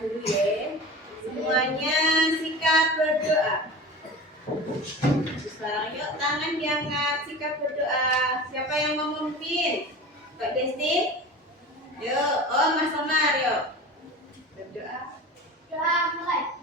dulu ya. Semuanya sikap berdoa. Sekarang yuk tangan diangkat, sikap berdoa. Siapa yang mau memimpin? Kak Desti? Yuk, oh Mas Omar yuk. Berdoa. Doa mulai.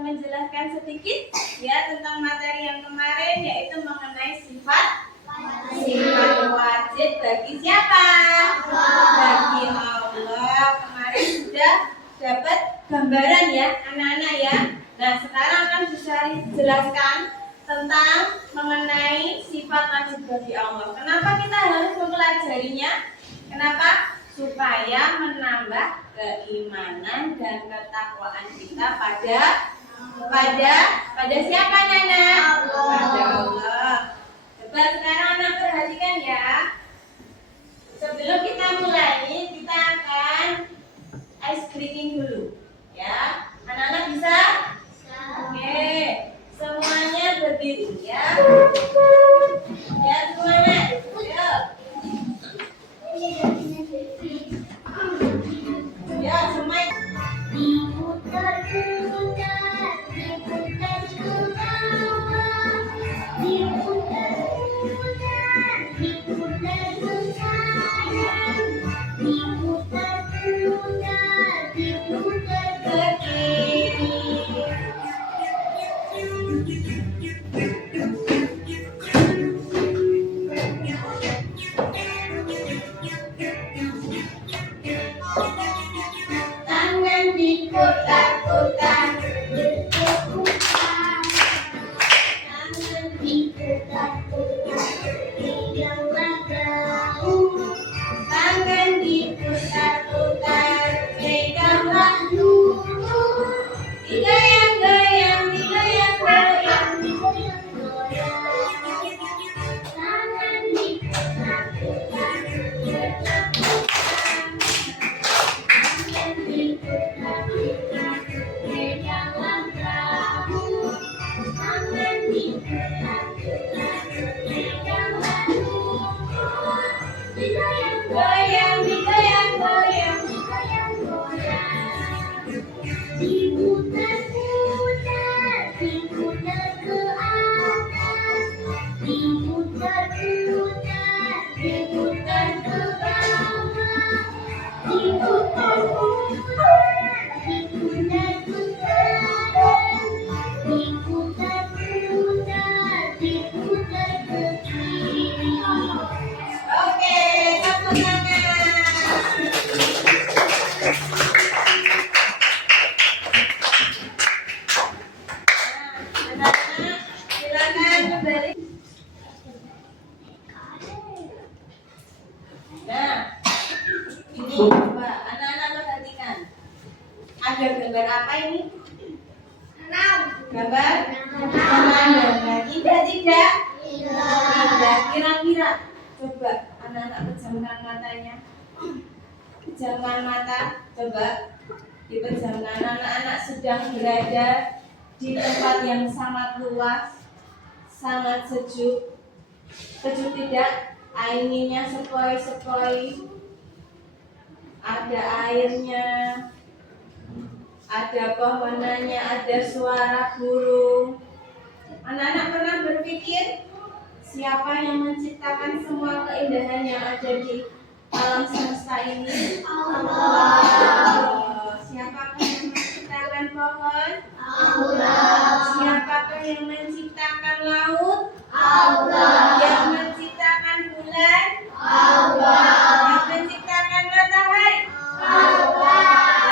Menjelaskan sedikit ya tentang materi yang kemarin, yaitu mengenai sifat wajib bagi siapa? Bagi Allah. Kemarin sudah dapat gambaran ya anak-anak ya. Nah sekarang akan bisa dijelaskan tentang mengenai sifat wajib bagi Allah. Kenapa kita harus mempelajarinya? Kenapa? Supaya menambah keimanan dan ketakwaan kita pada siapa Nana? Pada Allah. Coba sekarang anak perhatikan ya. Sebelum kita mulai, kita akan ice breaking dulu. Ya, anak-anak bisa? Oke, semuanya berdiri ya. Ya semuanya. Yuk. Ya semuanya. Tangan diputar-putar, tangan diputar-putar, peganglah bahu. Tangan diputar-putar, peganglah dulu. Digoyang-goyang, digoyang-goyang, digoyang-goyang. Tangan diputar-putar, goyang, digoyang-goyang, digoyang-goyang. Diputar-putar, diputar ke atas. Diputar-putar, diputar ke bawah. Diputar-putar, diputar ke kanan. Diputar-putar, diputar ke kiri. Oke, tepuk tangan. Nah, anak-anak silakan kembali. Nah, ini coba anak-anak perhatikan. Ada gambar apa ini? Gambar? Gambar. Tidak. Kira-kira. Coba anak-anak pejamkan matanya. Pejamkan mata. Coba dipejamkan. Anak-anak sedang berada di tempat yang sangat luas, sangat sejuk. Sejuk tidak? Anginnya sepoi-sepoi. Ada airnya, ada pohonannya, ada suara burung. Anak-anak pernah berpikir siapa yang menciptakan semua keindahan yang ada di alam semesta ini? Allah. Siapakah yang menciptakan pohon? Allah. Siapakah yang menciptakan laut? Allah. Yang menciptakan bulan? Allah. Yang menciptakan matahari? Allah.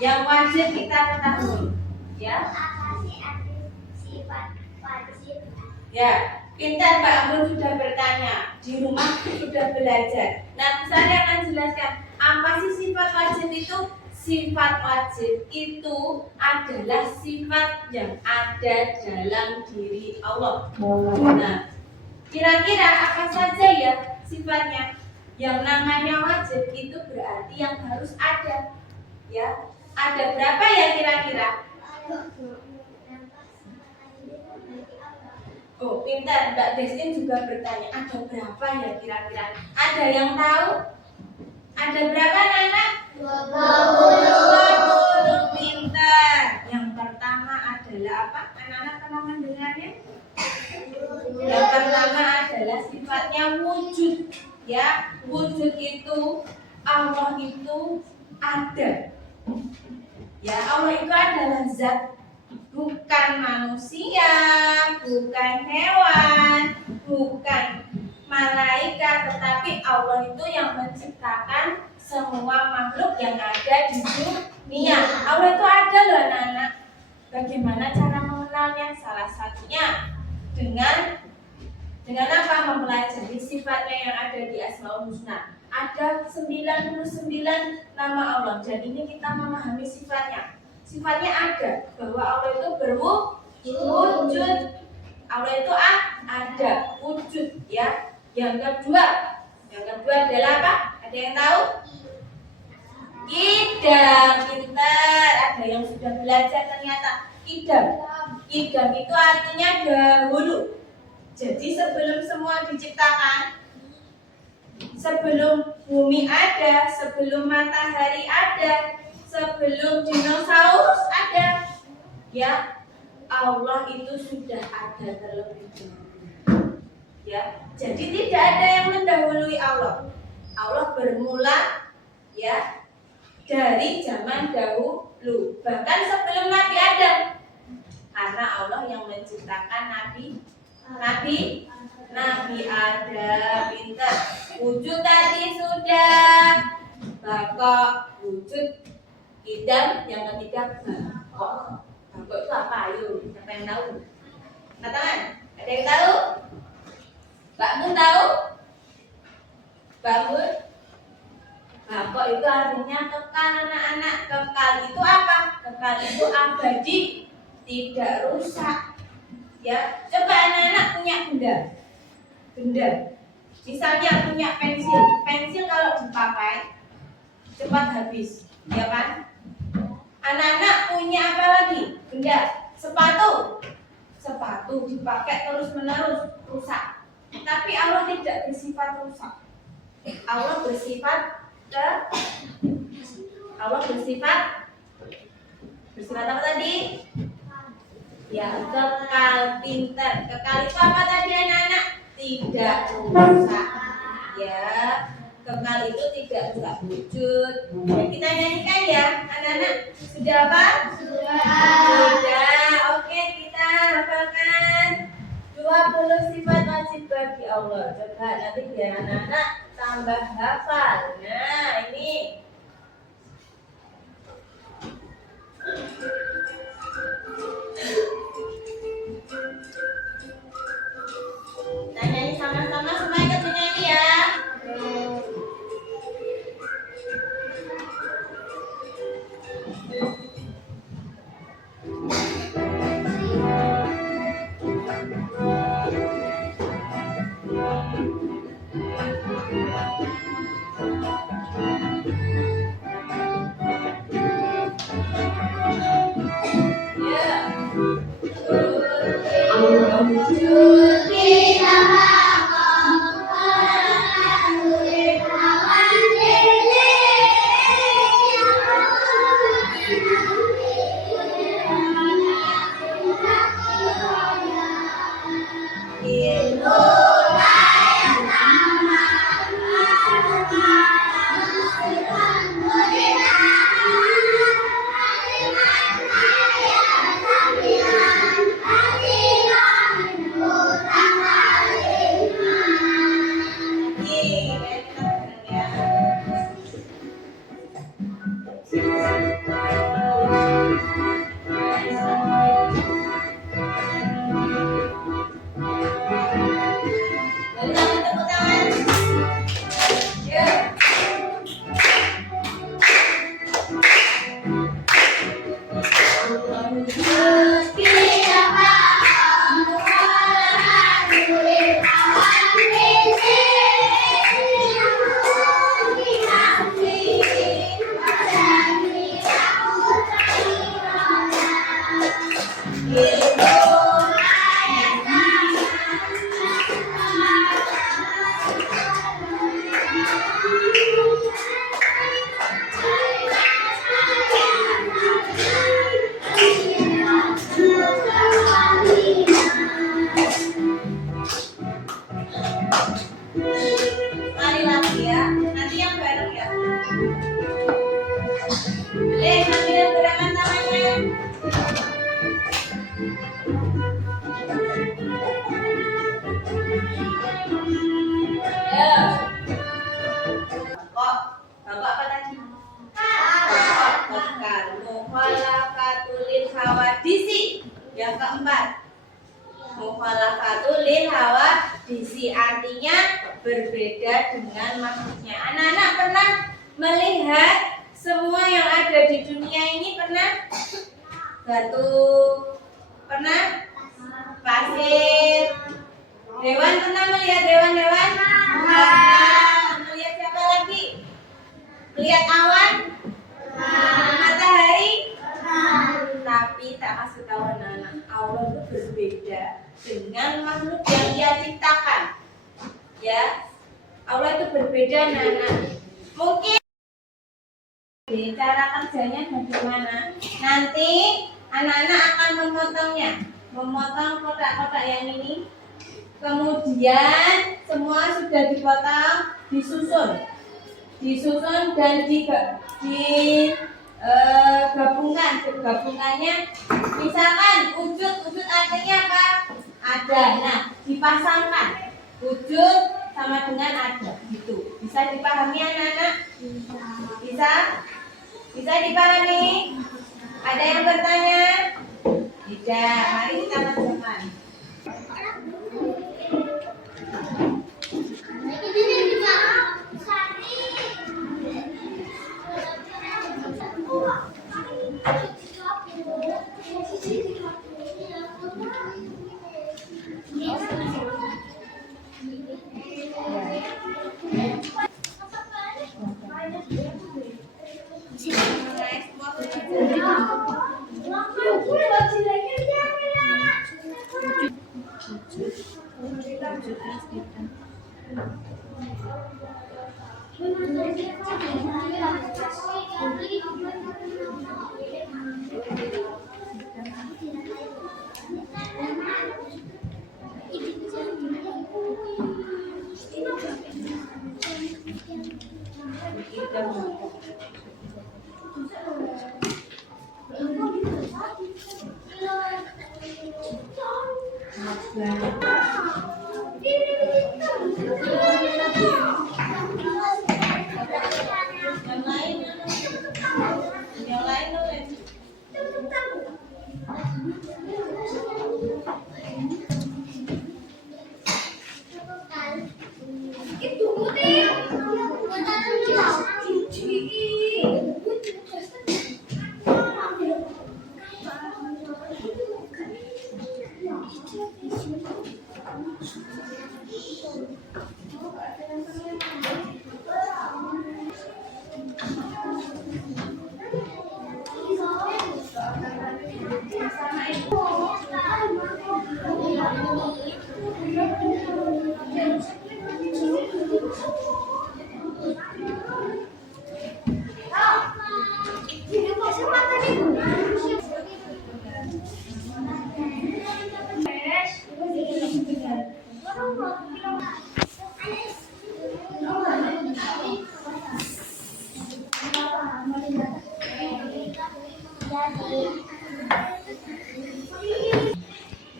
yang wajib kita ketahui. Ya. Apa sih arti sifat wajib? Ya, pintar Mbak Amun sudah bertanya, di rumah sudah belajar. Nah, saya akan jelaskan apa sih sifat wajib itu. Sifat wajib itu adalah sifat yang ada dalam diri Allah. Nah, kira-kira apa saja ya sifatnya? Yang namanya wajib itu berarti yang harus ada. Ya, ada berapa ya kira-kira? Oh, pintar. Mbak Destin juga bertanya, ada berapa ya kira-kira? Ada yang tahu? Ada berapa anak? 20. Pintar. Yang pertama adalah apa? Anak-anak pernah mendengarnya? Yang pertama adalah sifatnya wujud. Ya, wujud itu Allah itu ada. Ya, Allah itu adalah zat, bukan manusia, bukan hewan, bukan malaikat, tetapi Allah itu yang menciptakan semua makhluk yang ada di dunia. Allah itu ada loh anak-anak. Bagaimana cara mengenalnya? Salah satunya dengan apa? Mempelajari sifatnya yang ada di Asmaul Husna. Ada 99 nama Allah. Jadi ini kita memahami sifatnya. Sifatnya ada, bahwa Allah itu berwujud. Allah itu ada, wujud, ya. Yang kedua adalah apa? Ada yang tahu? Idam. Pintar. Ada yang sudah belajar ternyata. Idam itu artinya dahulu. Jadi sebelum semua diciptakan, sebelum bumi ada, sebelum matahari ada, sebelum dinosaurus ada, ya, Allah itu sudah ada terlebih dahulu. Ya, jadi tidak ada yang mendahului Allah. Allah bermula, ya, dari zaman dahulu, bahkan sebelum Nabi Adam. Karena Allah yang menciptakan Nabi Adam. Pintar. Wujud tadi sudah, bakok, wujud. Idam yang ketiga bakok. Bakok itu apa? Ayo, siapa yang tahu? Katakan, ada yang tahu? Mbak Mun tahu? Mbak Mun? Bakok itu artinya kekal anak-anak. Kekal itu apa? Kekal itu abadi, tidak rusak. Ya, coba anak-anak punya benda. Misalnya punya pensil kalau dipakai cepat habis, ya kan? Anak-anak punya apa lagi? Benda. Sepatu dipakai terus-menerus rusak. Tapi Allah tidak bersifat rusak. Allah bersifat apa tadi? Ya, kekal. Pintar. Kekal itu apa tadi anak-anak? Tidak rusak. Ya, kekal itu tidak rusak wujud. Ya, kita nyanyikan ya anak-anak. Sudah apa? Sudah. Oke, kita hafalkan 20 sifat wajib bagi Allah. Coba nanti biar anak-anak tambah hafal. Nah, ini kita nyanyi sama-sama, semua ikut menyanyi ya. Mukhalafatul lil hawadisi. Yang keempat, mukhalafatul lil hawadisi artinya berbeda dengan makhluknya. Anak-anak pernah melihat semua yang ada di dunia ini? Pernah? Batu, pernah? Pasir. Hewan pernah melihat hewan-hewan? Pernah. Melihat siapa lagi? Melihat awan? Matahari? Tapi tak kasih tahu anak-anak, Allah itu berbeda dengan makhluk yang Dia ciptakan. Ya, Allah itu berbeda anak-anak. Mungkin cara kerjanya bagaimana? Nanti anak-anak akan memotong kotak-kotak yang ini. Kemudian semua sudah dipotong, disusun dan gabungannya. Misalkan wujud artinya apa? Ada. Nah, dipasangkan wujud sama dengan ada, gitu. Bisa dipahami anak-anak? Bisa dipahami? Ada yang bertanya? Tidak. Mari kita kerjakan. Yang lain boleh.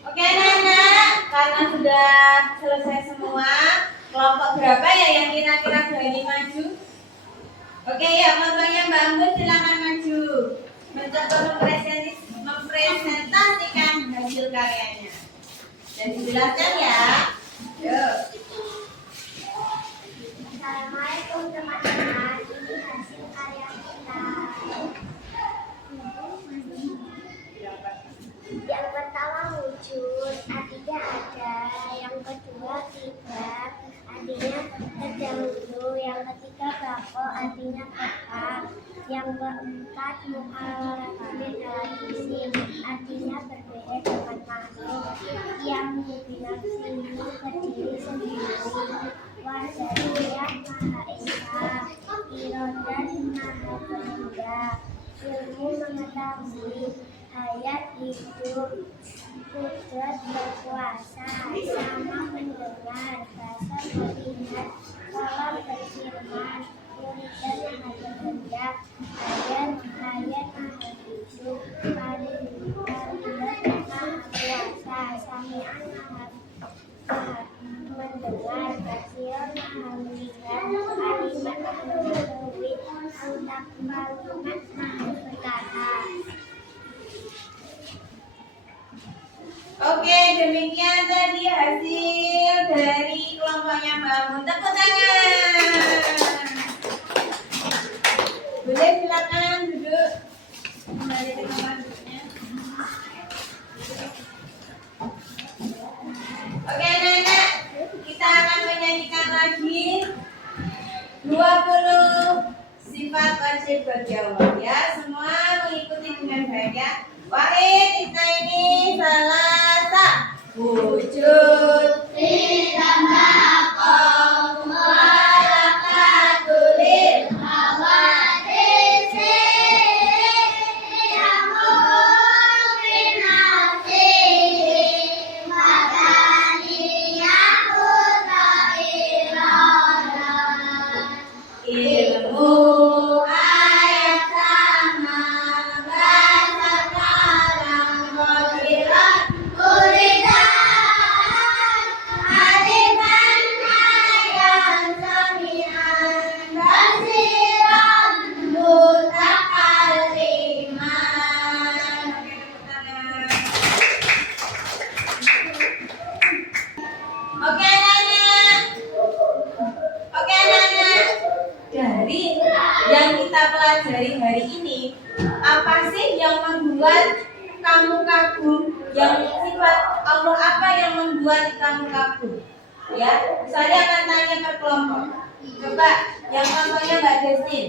Oke anak-anak, karena sudah selesai semua, kelompok berapa ya yang kira-kira berani maju? Oke ya, fotonya Mbak Anggun silakan maju. Mencoba mempresentasikan hasil karyanya. Dan dijelaskan ya. Yuk. Assalamualaikum teman-teman, ini hasil karya kita. Yang pertama wujud, artinya ada. Yang kedua tidak, artinya terdahulu. Yang ketiga bako, artinya kakak. Yang keempat mukhalafatul hadisi, artinya berbeda dengan makhluk. Yang binafsihi, berdiri sendiri. Wazariyah maha esa, irodan maha benda, ilmu mengetahui, hayat hidup, kudrat berkuasa, sama mendengar, basar melihat, kolam berfirman, uridan maha benda, hayat maha hidup, kalimat maha kuasa, sami'an maha mendengar, basir maha melihat, aliman maha mengetahui, antak kalimat maha berkata. demikian tadi hasil dari kelompoknya Mbak Mun. Tepuk tangan. Boleh silakan duduk. Kembali ke tempat duduknya. Oke anak-anak, kita akan menyanyikan lagi 20 sifat wajib berjawab ya. Semua mengikuti dengan baik ya. Wahid, kita ini Selasa. Wujud Tidak makom Walakatulir Hawadisi Yamurinasihi Madaniyatu ta'iradah ilmu ayat sama bahasa kalam qadirat Muridan Aliman Ayat Sami'an Basiran Mutakalliman. Oke anak-anak. Oke anak-anak. Dari yang kita pelajari hari ini, apa sih yang membuat kamu kagum? Yang sifat Allah apa yang membuat kamu kagum? Ya, saya akan tanya per kelompok. Coba, yang kelompoknya Mbak Destin.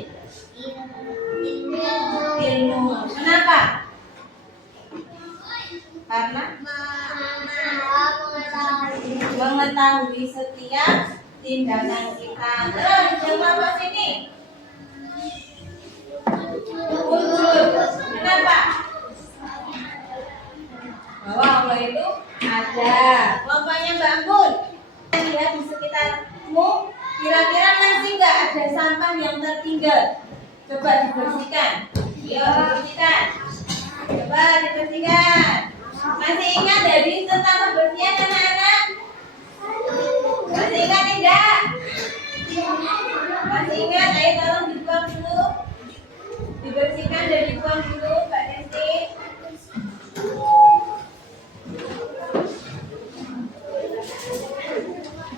Ilmu. Kenapa? Karena mengetahui setiap tindakan kita. Terus yang kelompok sini. Wujud. Kenapa? Bahwa Allah itu ada. Kelompoknya Mbak Mun. Lihat di sekitarmu, kira-kira masih nggak ada sampah yang tertinggal? Coba dibersihkan. Yuk dibersihkan. Coba dibersihkan. Masih ingat dari tentang kebersihan anak-anak? Masih ingat tidak? Masih ingat? Ayo tolong dibuang dulu. Dibersihkan dan dibuang dulu, Mbak Desti.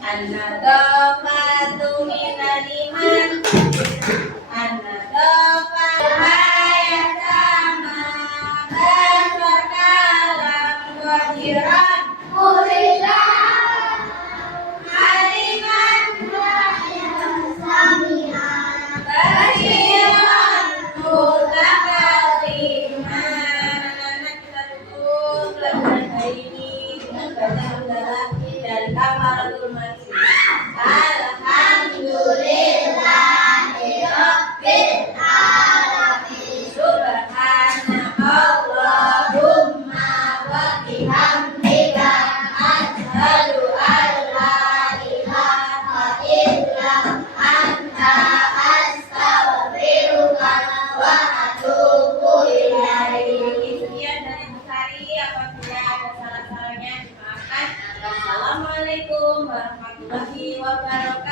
An-nadhafatu minal iman. An-nadhafatu hayatama basar kalam qadiran Muridan aliman Ayat Sami'an basiran mutakalliman. Anak-anak kita duduk pelajaran hari ini dengan baca udara dan kafaratul majlis. Alhamdulillahirabbil alamin. Subhanakallahumma wa bihamdika asyhadu an la ilaha illa anta astaghfiruka wa atubu ilaik. Sekian dari Bukhari. Apabila ada salah-salahnya dimaafkan. Wassalamualaikum warahmatullahi wabarakatuh.